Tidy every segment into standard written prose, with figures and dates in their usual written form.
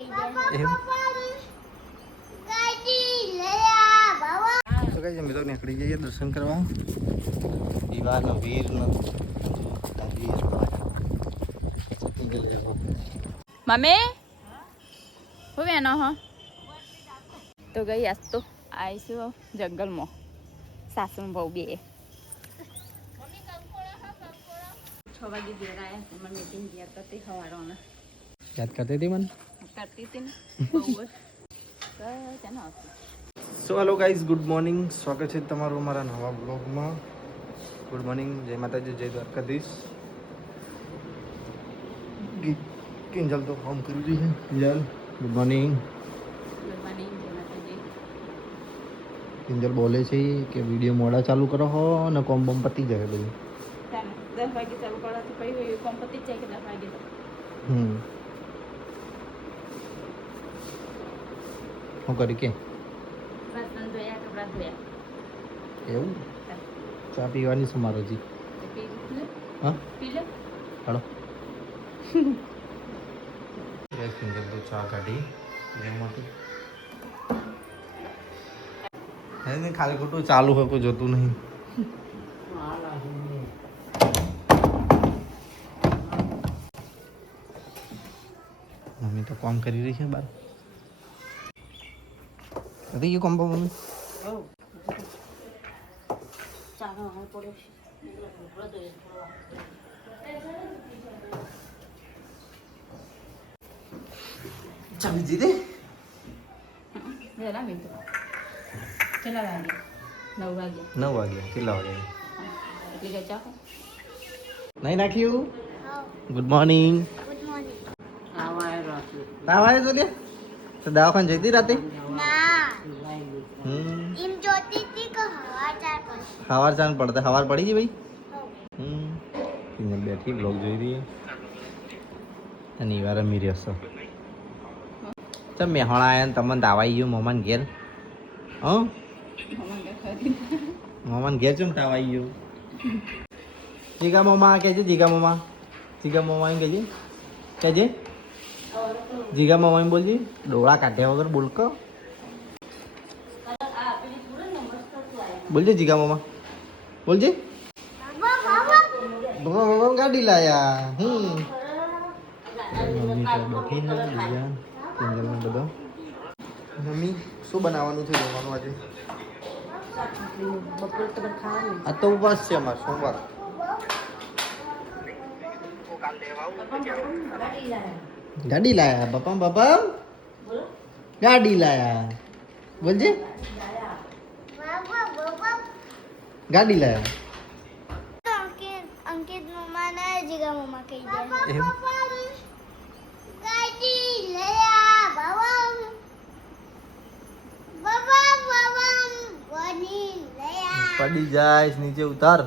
તો કઈ અમે તો નીકળી જઈએ દર્શન કરવા દીવાનો વીરનો મમ્મી હું વેનો હો તો ગઈ આજ તો આવીશું જંગલમાં સાસુ બહુ બે 6 વાગે ઘેર આવ્યા છે મને મીટિંગ ગયા કરતી હવારોને યાદ કરતી હતી મને કરતી હતી ને બહુ જ ચાલો so hello guys good morning સ્વાગત છે તમારું મારા નવા બ્લોગમાં ગુડ મોર્નિંગ જય માતાજી જય દ્વારકાધીશ કિંજલ તો ફોન કરી રહી છે Kinjal good morning good morning જય માતાજી કિંજલ બોલે છે કે વિડીયો મોડા ચાલુ કરો હો ને કોમ બોમ પતી જાય બધું 10 વાગે ચાલુ કરો તો પછી કોમ પતી જાય કે 10 વાગે તો હું કરી કે બર્તન ધોયા કપડા ધોયા એવું ચા પીવાની છે મારો જી હા પી લે હાલો કિંજલ તો ચા કાઢી એમાંથી નહીં ખાલી ખોટું ચાલુ હોય કોઈ જોતું નહીં મમ્મી તો કામ કરી રહી છે બાર હતી ગયું કામ મમ્મી ચાવી દીધી વેલા મિનિટ કેટલા વાગે 9 વાગે 9 વાગ્યા કેટલા વાગ્યા એટલે કે ચા નહીં નાખ્યું ગુડ મોર્નિંગ તાવ આવ્યો તો લે તો દવાખાને જઈ હતી રાતે સવાર ચાંદ પડતા સવાર પડી ગઈ ભાઈ બેઠી બ્લોગ જોઈ રહી અને વાર અમી રહેશો ચમ મેહોણા આવ્યા ને તમને દાવાઈ ગયું મોમાન ઘેર હા મોમાન ઘેર ચમ તાવાઈ ગયું જીગા મોમા કહેજે જીગા મોમા એમ કહેજે જીગા મોમા એમ બોલજી ડોળા કાઢ્યા વગર બોલકો બોલજે જીગા મોમા બોલજે બાબા ગાડી લાયા બેઠી ને બીજા કિંજલને બધા મમ્મી શું બનાવવાનું છે જમવાનું આજે આ તો ઉપવાસ છે અમારે સોમવાર ગાડી લાયા બાપા ગાડી લાયા બોલજે ગાડી લાયા અંકિત મમ્મા ને જીગા મમ્મા કહી દે એમ ગાડી લયા બાબા ગાડી લયા પડી જાય નીચે ઉતાર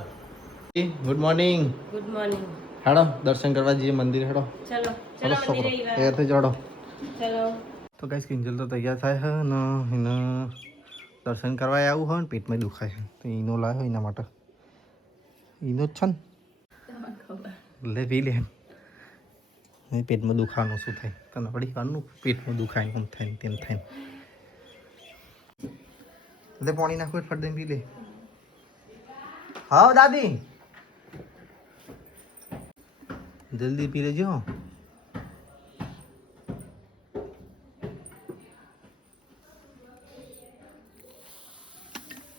ગુડ મોર્નિંગ ગુડ મોર્નિંગ હેડો દર્શન કરવા જઈએ મંદિર હેડો ચલો ચલો છોકરો તૈયાર થઈ ચડો ચલો તો ગાઈસ કિંજલ તો તૈયાર થાય છે ને એને દર્શન કરવા આવું હોય ને પેટમાં દુખાય છે તો ઈનો લાવ્યો એના માટે ઈનો જ છે ને લે પી લે એ પેટમાં દુખાવાનું શું થાય તને પડી વાનું પેટમાં દુખાય એમ થાય ને તેમ થાય લે પાણી નાખવું એટલે ફટ દઈને પી લે હા દાદી જલ્દી પી લેજો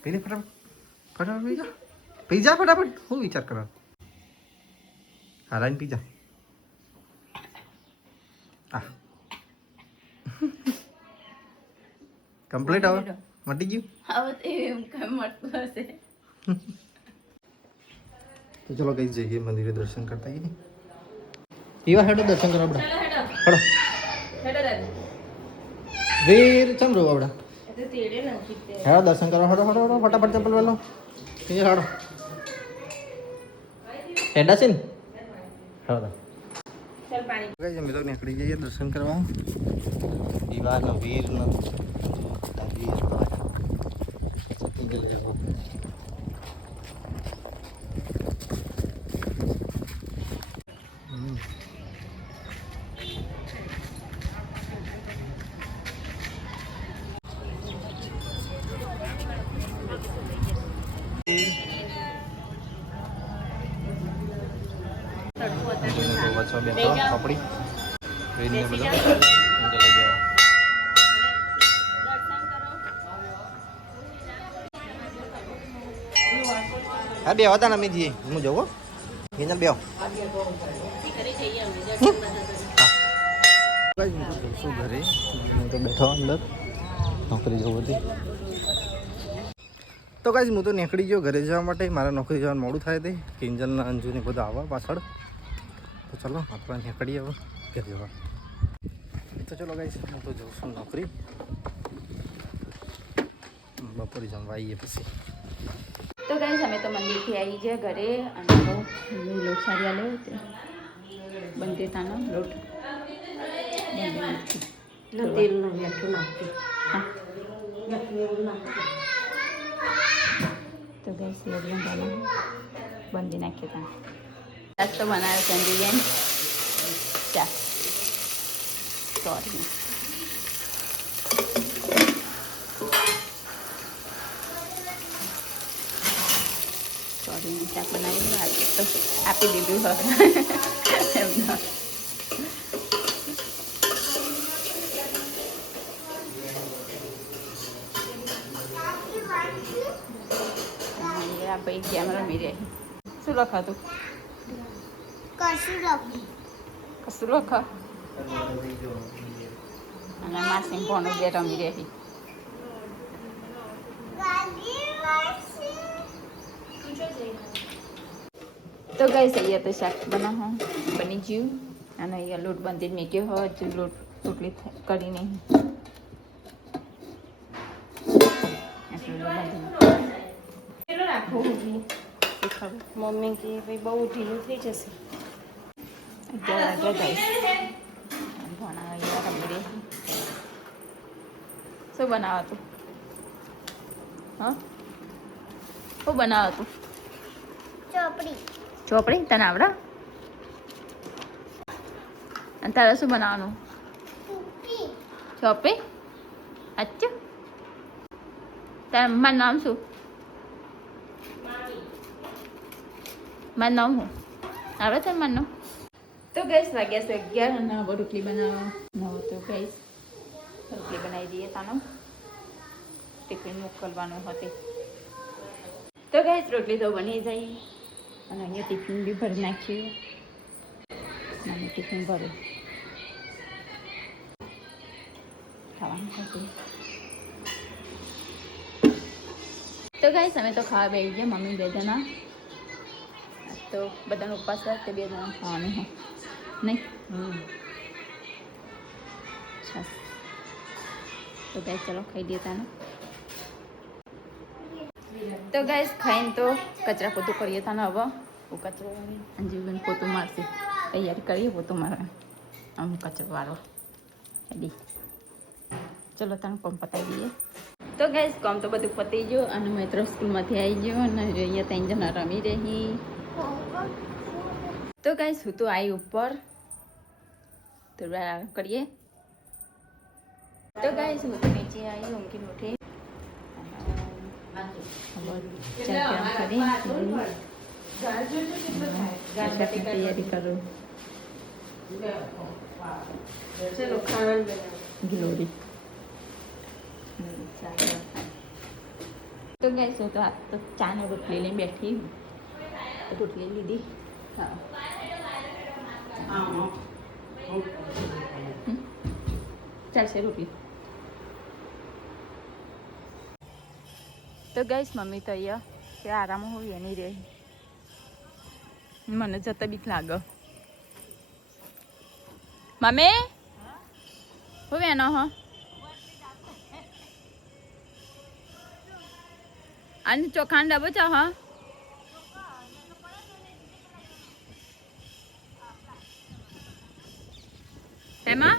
પી લે ફટાફટ પી જા ફટાફટ હું વિચાર કરો હારાઈને પી જા કમ્પ્લીટ હવે મટી ગયું હવે તો એમ કઈ મળતું હશે તો ચલો કઈ જઈએ મંદિરે દર્શન કરતા આવીએ એવા હેડો દર્શન કરવા આપડા હેડો વીર ચમ રો આપડા હેડો દર્શન કરવા હેડો ફટાફટ ચપ્પલ વેલો હેડો હેડા છે ને હેડો કઈ અમે તો નીકળી જઈએ દર્શન કરવા દીવાનો વીરનો વચ્ચે બેઠો કપડી રીને બધો હા બે હતા ને અમે જઈએ હું જવું કિંજલ બે શું ઘરે હું તો બેઠો અંદર નોકરી જવું હતી તો કાંઈ હું તો નીકળી ગયો ઘરે જવા માટે મારે નોકરી જવાનું મોડું થાય તે કિંજલના અંજુને બધા આવવા પાછળ તો ચલો આપણે નીકળીએ હવે ઘરે જવા તો ચલો ગાઈસ હું તો જઉં છું નોકરી બપોરે જમવા આવીએ પછી તો ગાઈસ અમે તો મંદિરથી આવી ગયા ઘરે અને લોટ સારી લેવો છે બંધેતાનો લોટ તેલનું મીઠું નાખતી હા એવું નાખતી તો ગાઈસ લોટ બંધાનો બંધી નાખ્યો ત્યાં નાસ્તો બનાવ્યો સંજીવન ચા સોરી સોરીનું શાક બનાવી તો આપી દીધું હવે એમનો ભાઈ કેમેરા મેં રહે શું લખાતું કશું લખી કશું લખા અને માસી ફોન બે રમી રહી તો ગઈ અહીંયા તો શાક બનાવો બની ગયું અને અહીંયા લોટ બાંધી મેક્યો હોય હજુ લોટ રોટલી કરી નહીં કેટલો રાખવો મમ્મી કે ભાઈ બહુ ઢીલું થઈ જશે 11 વાગે જઈશ ભણા અહીંયા રમી રહી શું બનાવતું હા શું બનાવતું ચોપડી ચોપડી તને આવડે અને તારે શું બનાવવાનું ટૂંકી ચોપડી અચ્છા તારા મારું નામ શું મારું નામ શું આવડે તારે મારું નામ તો ગેસ વાગ્યા છે 11 અને હવે રોટલી બનાવો નવો તો ગેસ રોટલી બનાવી દઈએ તાનો ટિફિન મોકલવાનું હતી તો ગેસ રોટલી તો બની જાય અને અહીંયા ટિફિન બી ભરી નાખ્યું અને ટિફિન ભર્યું ખાવાનું હતું તો ગાઈસ અમે તો ખાવા બેસી ગયા મમ્મી 2 જણા તો બધાનો ઉપવાસ હોય તો 2 જણા ખાવાનું હોય નહીં સરસ તો ગાઈસ ચલો ખાઈ દઈએ તાને તો ગાઈસ ખાઈને તો કચરા પોતું કરીએ તાને હવે હું કચરો અંજીબેન પોતું મારશે તૈયારી કરીએ પોતું મારવા અમુક કચરો વાળો રેડી ચલો તને પણ પતાવી દઈએ તો ગાઈસ કામ તો બધું પતી ગયું અને મિત્ર સ્કૂલમાંથી આવી ગયો અને અહીંયા 3 જણા રમી રહી તો ગાઈસ હું તો આવી ઉપર તો આરામ કરીએ તો ગાઈસ હું તો નીચે આવી ઊંઘી ઉઠી તૈયારી કરું ચલો ખાવાનું ગ્લોરી તો ગાઈસ હું તો આ તો ચાનો રોટલી લઈને બેઠી રોટલી લીધી હા ચાલશે રોટલી તો ગાઈસ મમ્મી તો અહીંયા તે આરામ હોય એની રહી મને જતા બીક લાગે મમ્મી હું એનો હ અને ચોખાનો ડબ્બો છે હા એમાં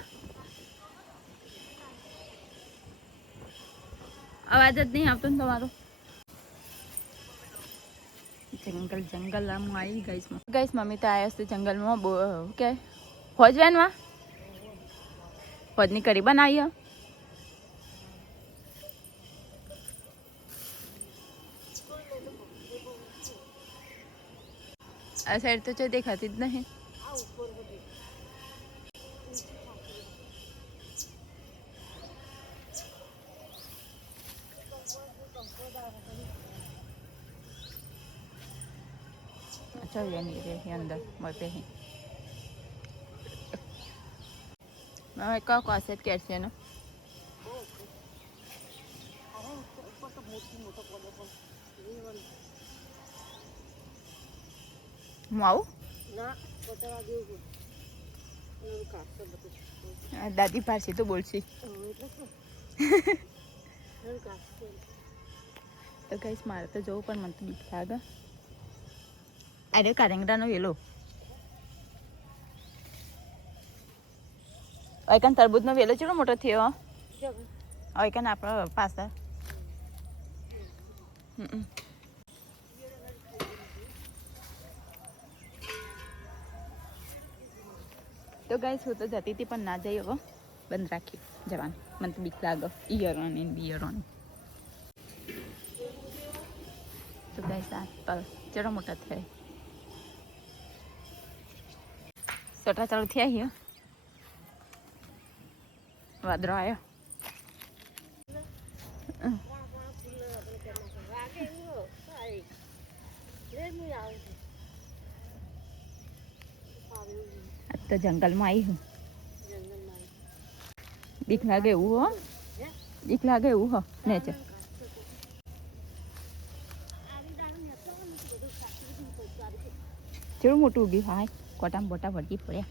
અવાજ જ નહીં આવતો ને તમારો જંગલ આમ આવી ગઈશ મમ્મી તો આવ્યા છે જંગલમાં બહુ કે હોજવાનમાં હોજની કરી બનાવી આ સાઈડ તો જો દેખાતી જ નહીં अच्छा ये नहीं रहे अंदर मैं पे ही मैं का कॉसेट कैसे है ना माऊ દાદી પાસે તો બોલશે તો કઈશ મારે તો જવું પણ મને તો બીક લાગે અરે કારેંગડાનો વેલો ઓયકન તરબૂચનો વેલો ચેટલો મોટો થયો ઓયકન આપણો પાછળ તો ગાઈસ હું તો જતી હતી પણ ના જઈ હવે બંધ રાખી જવાનું મને તો બીક લાગે ઈયરોની બિયરોની તો ગાઈસ આ પર ચેડો મોટા થાય સોટા ચાલુ થયા hier વાદળો આવ્યો તો જંગલમાં આવી હું બીક લાગે એવું હો બીક લાગે એવું હો નેચર ચેવું મોટું ઉગ્યું હાય કોટામાં બોટા વળગી પડ્યા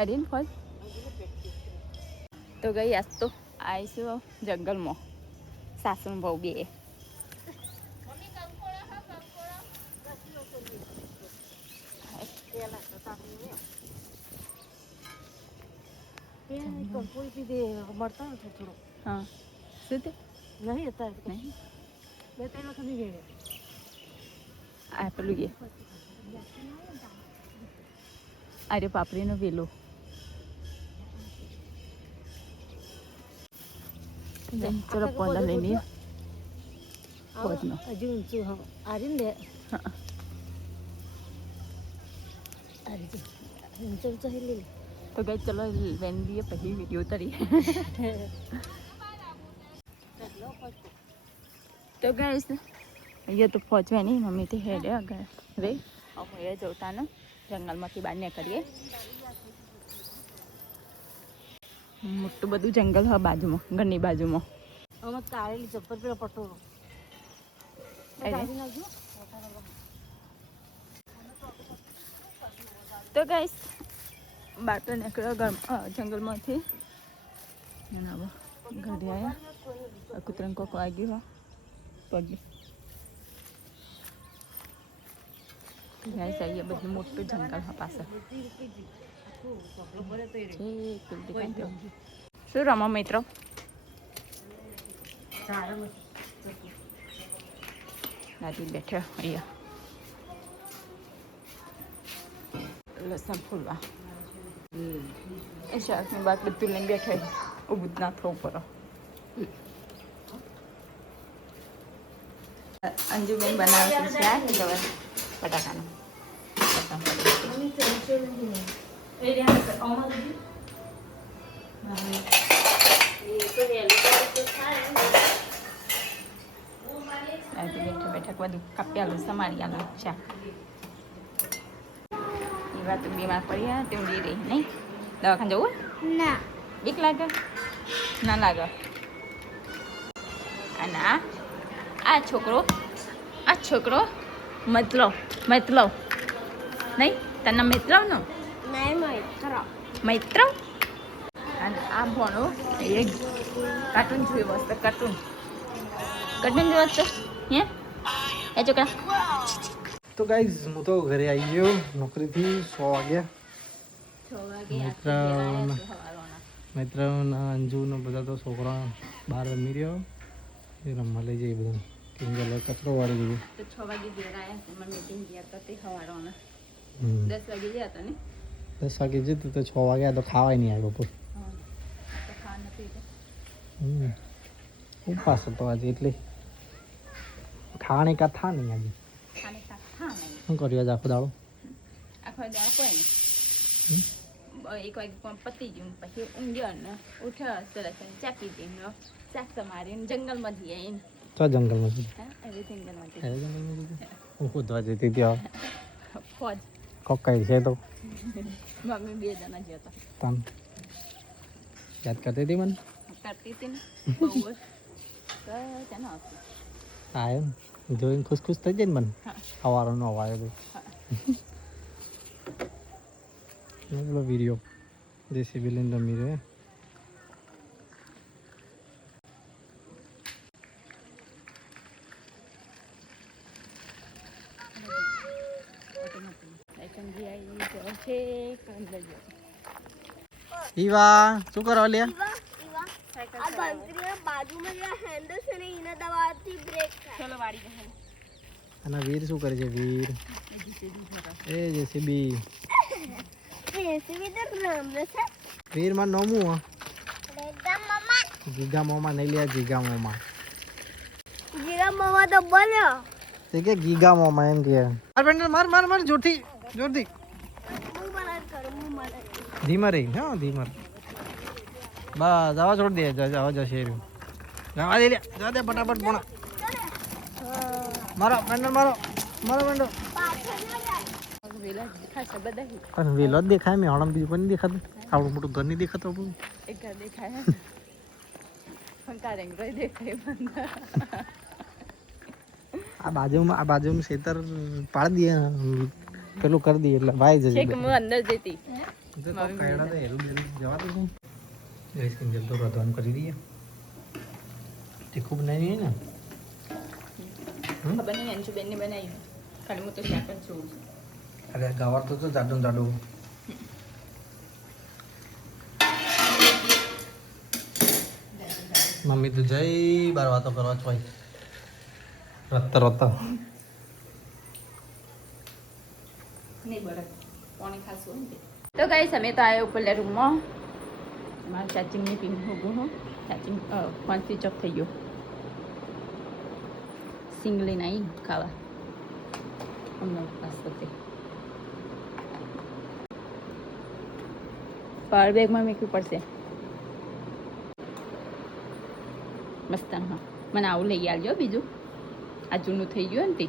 અરે ફોલ તો ગઈ આજ તો આવીશું જંગલમાં સાસુ બહુ બે હા શું તે નહીં અત્યારે નહીં બે ત્રણ વખત નહીં ગઈ આ પેલું એ અરે પાપડીનો વેલો ચલો પોલા લઈને પોતનો હજુ ઊંચું હા આર્યું ને હા આરી ઊંચું ઊંચું હેલી તો ગઈ ચલો વેન દઈએ પછી વિડીયો ઉતારી તો ગાઈસ અહીંયા તો પહોંચવા નહીં મમ્મીથી હેડે આગળ રે હવે જવતા ને જંગલમાંથી બહાર નીકળીએ મોટું બધું જંગલ હોય બાજુમાં ઘરની બાજુમાં અમે કારેલી ચપ્પલ પેલો પટોળો તો ગાઈસ બહાર તો નીકળ્યો જંગલમાંથી ઘરે આવ્યા કૂતરાને કોક વાગ્યું હોય પગે ગાઈસ અહીંયા બધું મોટું જંગલ હોય પાછળ શું રમો મિત્રો દાદી બેઠો અહીંયા લસણ ફૂલવા એ શાકની બાદ બધું લઈને બેઠા ઊભું જ ના થવું પડે અંજુબેન બનાવે છે શાક ગવાર બટાકાનું બેઠા બેઠા બધું કાપી આલું સમારી આલું શાક એ વાત બીમાર પડ્યા તે ઊંઘી રહી નહીં દવાખાને જવું ના બીક લાગે ના લાગે અને આ છોકરો મતલબ નહીં તને મૈત્રવનો નહીં મૈત્ર મૈત્ર અને આ ભણો એ કાર્ટૂન જોયું મસ્ત કાર્ટૂન જોયું તો હે એ છોકરા તો ગાઈઝ હું તો ઘરે આવી ગયો નોકરીથી 6 વાગ્યા મિત્ર અંજુને બધા તો છોકરા બહાર રમી રહ્યો એ રમવા લઈ જાય બધા કેમ કે કચરો વાળી દીધું તો 6 વાગે ઘેર આવ્યા એમાં મીટિંગ ગયા હતા તે હવારોના 10 વાગે ગયા હતા ને 10 વાગે જતું તો 6 વાગ્યા તો ખાવાય નહીં આવ્યો બપોર તો ખાવા નથી ઉપવાસ હતો આજે એટલે ખાવાની કથા નહીં આજે. ખાને કાંઈ નહીં શું કર્યું આજે આખો દાડો? આખો દાડો કોઈ નહીં. એક વાગે પણ પતી ગયું પછી ઊંઘ્યો ને ઉઠ્યો સરસ ચાકી દીધો શાક સમારીને જંગલમાંથી આવીને તો જંગલમાં છું. એવી જંગલમાંથી હું ખોદવા જતી ત્યાં ફોજ કોકાઈ છે તો મમ્મી 2 જણા જતા તમ યાદ કરતી હતી મને. કરતી હતી ને બહુ જ તો તેનો હતું આવ્યો ને જોઈને ખુશ ખુશ થઈ જાય ને મને. હા. સવારનો અવાજ હતો પેલો વિડીયો જેસીબી લઈને રમી રહ્યો. સમજી આવી તો છે અંદર ગયો ઈવા શું કરો લે? આ બંકરીના બાજુમાં જે હેન્ડલ છે ને એના દબાવવાથી બ્રેક થાય. ચલો વાડી જાય અને વીર શું કરે છે? વીર એ જેસીબી એસીબી તો રમે છે. વીર માં નોમું હા રેગા મામા. ગીગા મોમાં નહીં લે ગીગા મોમાં. જીરા મામા તો બોલ્યો. તે કે ગીગા મોમાં એમ કે માર બેન્ડર માર માર માર જોરથી જોરથી હું મદદ કરું હું મદદ કરું. ધીમા રહી હા ધીમા બસ જવા છોડ દે જવા જશે રહ્યું જવા દે લે જવા દે ફટાફટ ભણા મારો બેન્ડર મારો મારો બેન્ડર વેલા ખાશે બધા પણ વેલો જ દેખાય મેં હળમ બીજું પણ નહીં દેખાતું આવડું મોટું ઘર નહીં દેખાતું આપણું એક ઘર દેખાય પણ તારે કોઈ દેખાય બંધ આ બાજુનું ખેતર પાડી દઈએ પેલું કરી દઈએ એટલે ભાઈ જશે છે કે હું અંદર જતી જવા દે ગેસ કિંજલ તો રધવાનું કરી દઈએ તે ખૂબ નહીં ને ખબર નહીં અંશુબેનને બનાવી ખાલી હું તો શાક જ જોઉં છું અરે ગવાર તો જાડું જાડું મમ્મી તો જઈ બાર વાતો કરવા છો રત્તા રત્તા નહીં બરાબર પાણી ખાશું તો ગાઈસ અમે તો આવ્યા ઉપરના રૂમમાં મારા ચાચીની પીને ઊભું હું ચાચી ફોન સ્વિચ ઓફ થઈ ગયો સિંગ લઈને આવી ખાવા અમને ઉપવાસ થશે પાવર બેગમાં મૂકવું પડશે મસ્ત હા મને આવું લઈ આવજો બીજું આ જૂનું થઈ ગયું ને તે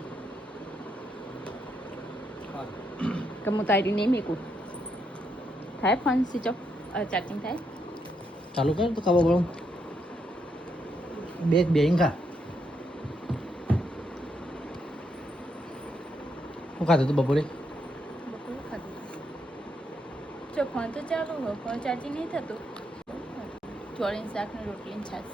કે હું તારી નહીં મૂકું થાય ફોન સ્વિચ ઓફ ચાર્જિંગ થાય ચાલુ કર તો ખાવા ગળો બે ખા શું ખાધું તું બપોરે? બપોરે ખાધું જો ફોન તો ચાલુ હોય ફોન ચાર્જિંગ નહીં થતું ચોળીને શાક ને રોટલી ને છાશ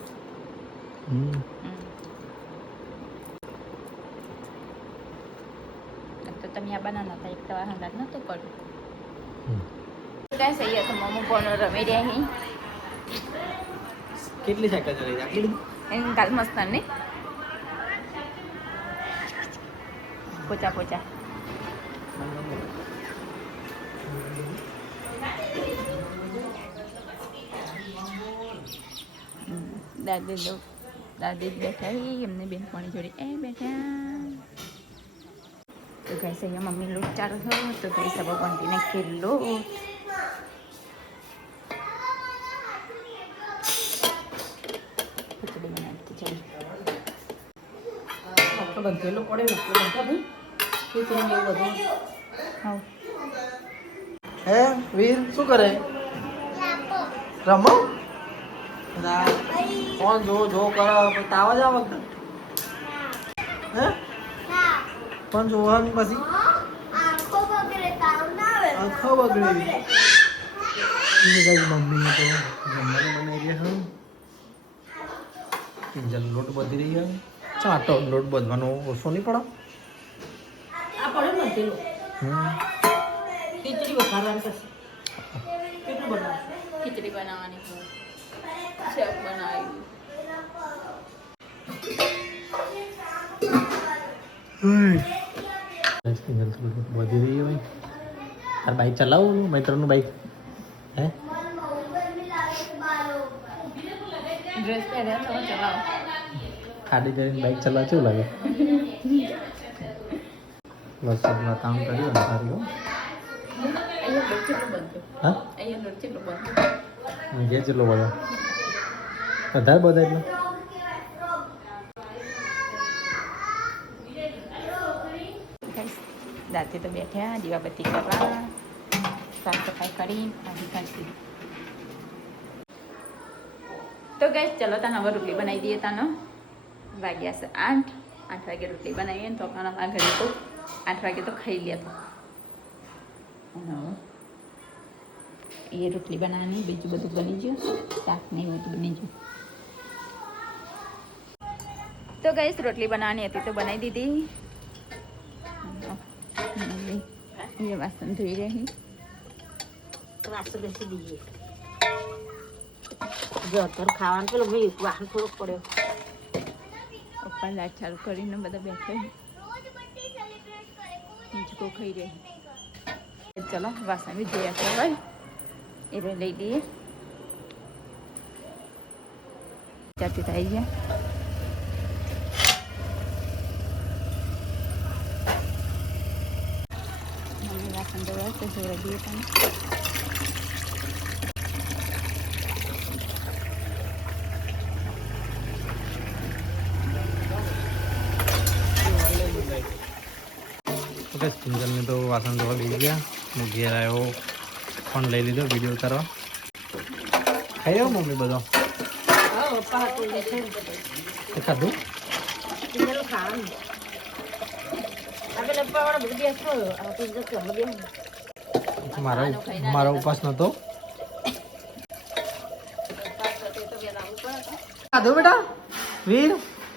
તો તમે આ બનાવના હતા એક તવા હંગાત નહોતો પડ્યું કાંઈ સહી તો મમ્મી ફોન રમી રહ્યા અહીં કેટલી સાયકલ ચલાવી આટલી એને કાલ મસ્ત નહીં પોચા પોચા દાદી બેઠા એમને બેન પાણી જોડે એ બેઠા તો ગાઈસ અહીંયા મમ્મી લોટ ચાલુ થયો તો ગાઈસ હવે બંટીને ખેલો ખીચડી બનાવી ખીચડી બંધેલો પડે ને બનતા નહીં ખીચડી એવું બધું હા હે વીર શું કરે? રમો ફોન જો કરો પછી તાવ જ આવે હે ફોન જોવાનું પછી આંખો બગડે તાવ ના આવે. આંખો બગડે મમ્મી તો જમવાનું બનાવી રહ્યા કિંજલ લોટ બધી રહી હવે ચાટો લોટ બધવાનો ઓછો નહીં પડો આ પડે ને બંધેલો હમ ખીચડી વઘારવાની થશે કેટલું બનાવ ખીચડી બનાવવાની છે શાક બનાવ્યું કિંજલ તો બધી રહી હવે તાર બાઈક ચલાવું મૈત્રનું બાઈક હે ડ્રેસ પહેર્યા તો ચલાવો ખાડી કરીને બાઇક ચલાવવા કેવું લાગે વરસાદમાં કામ કર્યું અંધાર્યું અહીંયા લોટ કેટલો બનતો હા અહીંયા લોટ કેટલો બનતો ઘેર ચેટલો બધો વધારે બધા એટલે રાતે તો બેઠ્યા દીવાબત્તી કરવા સાફ સફાઈ કરી આધી કરી તો ગઈશ ચલો તને હવે રોટલી બનાવી દઈએ તને વાગ્યા છે 8 વાગે રોટલી બનાવીએ ને તો પણ આ ઘરે તો 8 વાગે તો ખાઈ લે તો અને હવે એ રોટલી બનાવવાની બીજું બધું બની ગયું શાક નહીં બધું બની ગયું તો ગઈશ રોટલી બનાવવાની હતી તો બનાવી દીધી ये वासन धोई रही વાસણ બેસી દઈએ જો અત્યારે ખાવાનું પેલો મેં વાહન થોડોક પડ્યો પપ્પા લાઈટ ચાલુ કરીને બધા બેઠા હિંચકો ખાઈ રહી ચલો વાસણ બી જોયા છે ભાઈ એ ભાઈ લઈ લઈએ ચાથી થઈ ગયા વાસણ ધોયા તો જોવા દઈએ તમે ઓકે સિંગલને તો વાસણ ધોવા લઈ ગયા હું ઘેર આવ્યો ફોન લઈ લીધો વિડીયો ઉતારવા ખાઈ રહ્યો મમ્મી બધો હા પપ્પા હતું એટલે એ ખાધું પેલું ખાવાનું આપણે પપ્પા વાળા બધું બેસો આ પિઝા કરવા બેસો મારો ઉપાસ નતો ખાધું બેટા વીર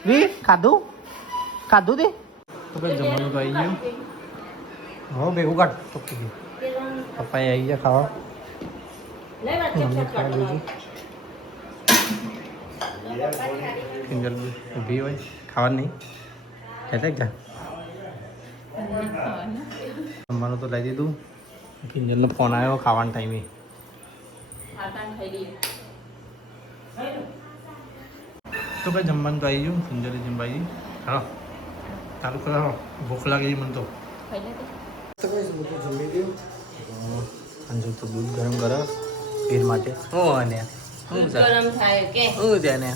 વીર ખાધું ખાધું તે જમવાનું તો આવી ગયું હો ભેગું કાઢ ટોકી પપ્પાએ આવી ગયા ખાવા મમ્મી ખાવા બીજું કિંજલ ઊભી હોય ખાવાનું નહીં કહેતા જા જમવાનું તો લઈ દીધું કિંજલનો ફોન આવ્યો ખાવાના ટાઈમે તો ભાઈ જમવાનું તો આવી ગયું કિંજલે જમવાઈ હા ચાલુ કરો ભૂખ લાગી મને તો બધું જમી ગયું અંજુ તો દૂધ ગરમ કરે પીર માટે હું અને હું ગરમ થાય કે હું છે ને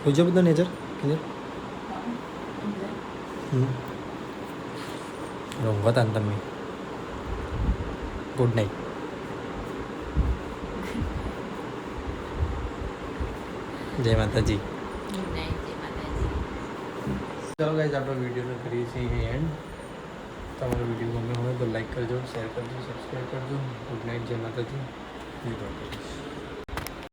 પૂછો બધો નેચર કિંજલ રંગો તા તમે ગુડ નાઇટ જય માતાજી ચાલો ગાઈઝ આપણો વિડીયોને કરીએ છીએ એન્ડ તમારો વિડીયો ગમે હોય તો લાઈક કરજો શેર કરજો સબસ્ક્રાઈબ કરજો ગુડ નાઇટ જય માતાજી જય દ્વારકાધીશ